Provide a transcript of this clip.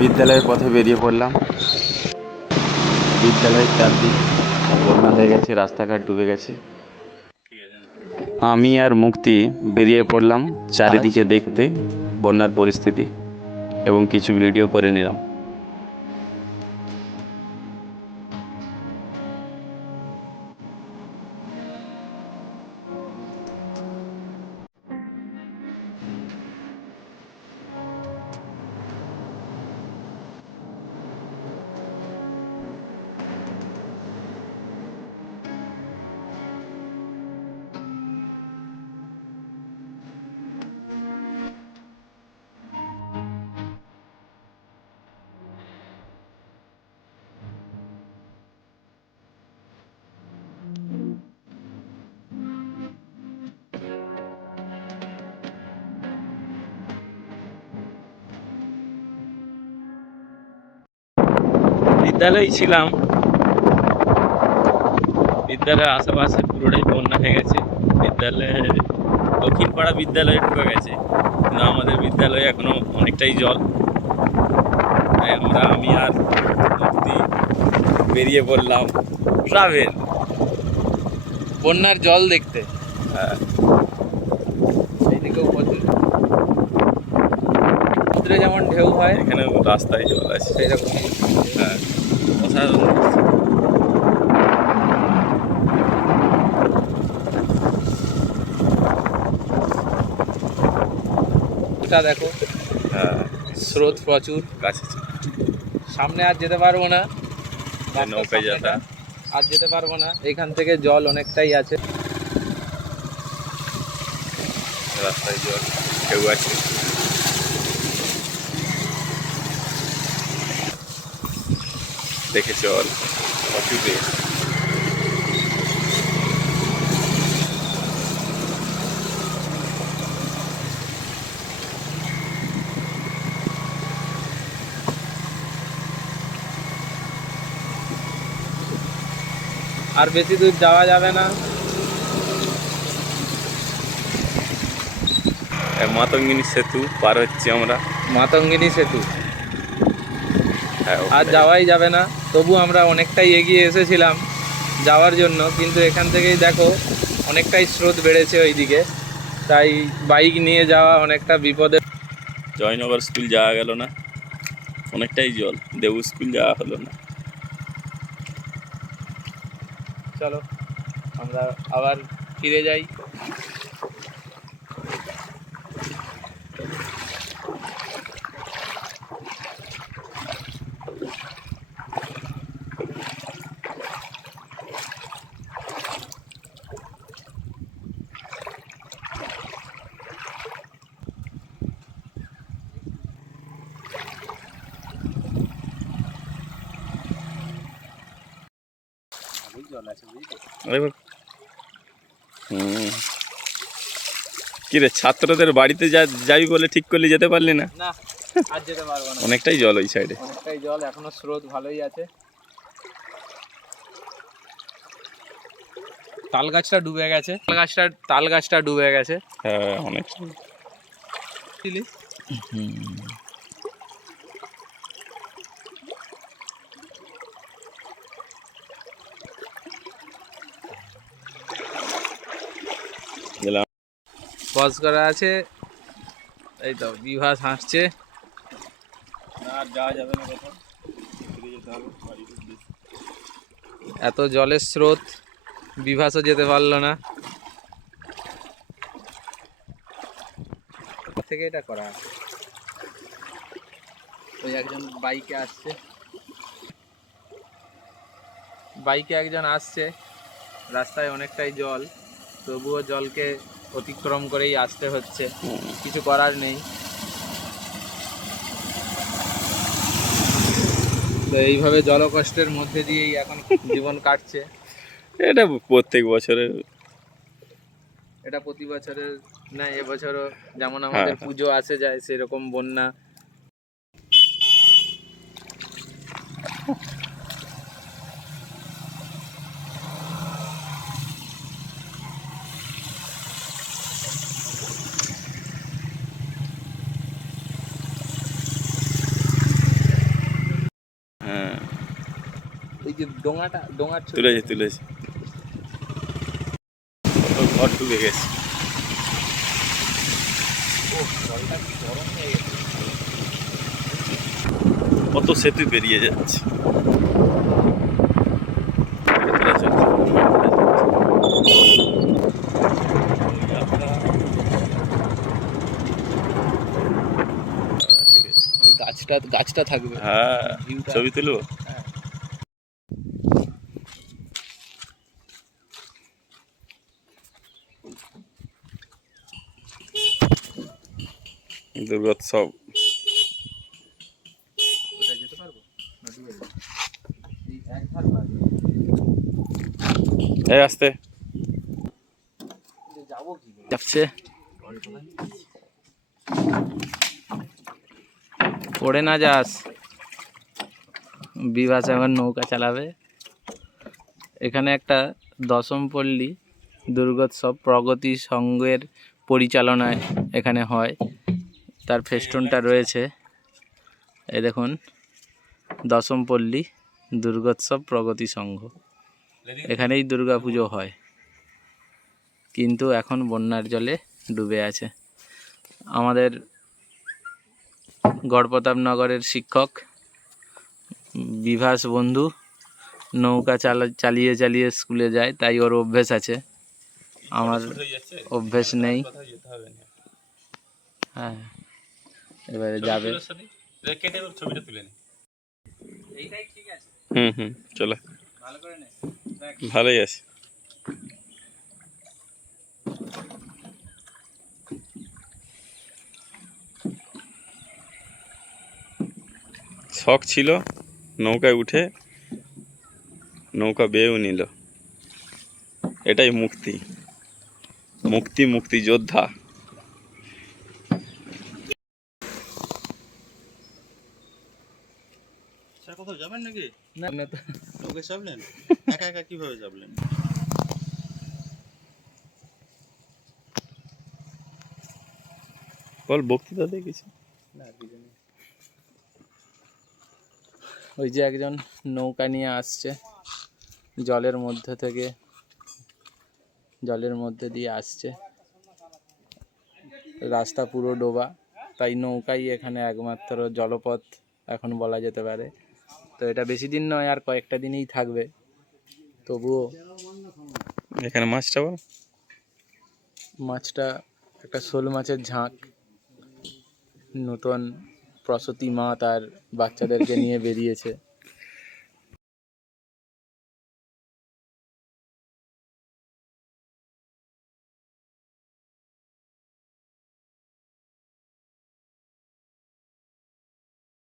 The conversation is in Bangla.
বিদ্যালয়ের পথে বেরিয়ে পড়লাম। বিদ্যালয়ের চারদিক বন্যা হয়ে গেছে, রাস্তাঘাট ডুবে গেছে। আমি আর মুক্তি বেরিয়ে পড়লাম চারিদিকে দেখতে বন্যার পরিস্থিতি এবং কিছু ভিডিও করে নিলাম। বিদ্যালয়ে ছিলাম, বিদ্যালয়ের আশেপাশে পুরোটাই বন্যা হয়ে গেছে। বিদ্যালয়ে দক্ষিণ পাড়া বিদ্যালয়ে ঢুকে গেছে, কিন্তু আমাদের বিদ্যালয়ে এখনো অনেকটাই জল। তাই আমি আর মুক্তি বেরিয়ে পড়লাম ট্রাভেল বন্যার জল দেখতে। হ্যাঁ, এইদিকেও প্রচুর, সমুদ্রে যেমন ঢেউ হয় এখানে রাস্তায় জল আছে। সেরকম। হ্যাঁ, অসাধারণ। এটা দেখো, হ্যাঁ, স্রোত প্রচুর। কাছে সামনে আর যেতে পারবো না, নৌকায় যাতা। আর যেতে পারবো না, এখান থেকে জল অনেকটাই আছে। রাস্তায় জল, ঢেউ আছে। দেখে চল, অচুতে। আর বেশি দূর যাওয়া যাবে না। মাতঙ্গিনী সেতু পার হচ্ছে আমরা। মাতঙ্গিনী সেতু হ্যাঁ, আর যাওয়াই যাবে না, তবু আমরা অনেকটাই এগিয়ে এসেছিলাম যাওয়ার জন্য, কিন্তু এখান থেকেই দেখো অনেকটাই স্রোত বেড়েছে ওইদিকে, তাই বাইক নিয়ে যাওয়া অনেকটা বিপদের। জয়নগর স্কুল যাওয়া গেল না, অনেকটাই জল। দেবু স্কুল যাওয়া হলো না। চলো আমরা আবার ফিরে যাই। কিরে, ছাত্রদের বাড়িতে যাবি বলে ঠিক করলে যেতে পারলি না? না, আর যেতে পারবো না, অনেকটাই জল ওই সাইডে। অনেকটাই জল, এখনো স্রোত ভালোই আছে। তাল গাছটা ডুবে গেছে, তাল গাছটা ডুবে গেছে। হ্যাঁ, অনেকটাই। গেলাম। পজ করা আছে, এই তো বিভাস হাসছে। আর যাওয়া যাবে না, কোথাও ফিরে যেতে হবে বাড়ির উদ্দেশ্যে। এত জলের স্রোত, বিভাসও যেতে পারলো না। থেকে এটা করা আছে, ওই একজন বাইকে আসছে, বাইকে একজন আসছে। রাস্তায় অনেকটাই জল, তবুও জলকে অতিক্রম করেই আসতে হচ্ছে, কিছু করার নেই। তো এইভাবে জলকষ্টের মধ্যে দিয়েই এখন জীবন কাটছে। এটা প্রত্যেক বছরের। এটা প্রতি বছরের না, এবছরও যেমন হ্যাঁ, আমাদের পুজো আসে যায় সেরকম বন্যা। যে ডোঙার ছবি তুলেছে তুলেছে। কত ঘর ডুবে গেছে। জলটা কি গরম হয়ে গেছে। কত সেতু বেরিয়ে যাচ্ছে। ঠিক আছে, এই গাছটা থাকবে। হ্যাঁ ভিউটা ছবি তুলবো। হ্যাঁ। দুর্গোৎসব। ওটা যেতে পারবো না ডুবে যাবে? এই এক ধার লাগে এই আসতে যাবো কি যাচ্ছে, পড়ে না যাস। বিভাস এখন নৌকা চালাবে। এখানে একটা দশমপল্লী দুর্গোৎসব প্রগতি সংঘের পরিচালনায় এখানে হয়, তার ফেস্টুনটা রয়েছে। এই দেখুন, দশমপল্লী দুর্গোৎসব প্রগতি সংঘ, এখানেই দুর্গাপুজো হয়, কিন্তু এখন বন্যার জলে ডুবে আছে। আমাদের গড়প্রতাপনগরের শিক্ষক বিভাস বন্ধু নৌকা চালিয়ে চালিয়ে স্কুলে যায়, তাই ওর অভ্যেস আছে, আমার অভ্যেস নেই। হ্যাঁ, এবারে যাবে। ছবিটা তুলে নে। হুম হুম, চলো। ভালোই আছে। শখ ছিল নৌকায় উঠে নৌকা বেয়েও নিল। এটাই মুক্তি, মুক্তি, মুক্তিযোদ্ধা। কোথাও যাবেন নাকি? না তো, নৌকায় চাপলেন? একা একা কিভাবে চাপলেন? বল, বক্তৃতা দেখেছি। ওই যে একজন নৌকা নিয়ে আসছে, জলের মধ্যে দিয়ে আসছে, রাস্তা পুরো ডোবা, তাই নৌকাই এখানে একমাত্র জলপথ এখন বলা যেতে পারে। তো এটা বেশি দিন নয়, আর কয়েকটা দিনই থাকবে। তবুও এখানে মাছটা বল। মাছটা একটা শোল মাছের ঝাঁক, নতুন প্রসূতি মা তার বাচ্চাদেরকে নিয়ে বেরিয়েছে।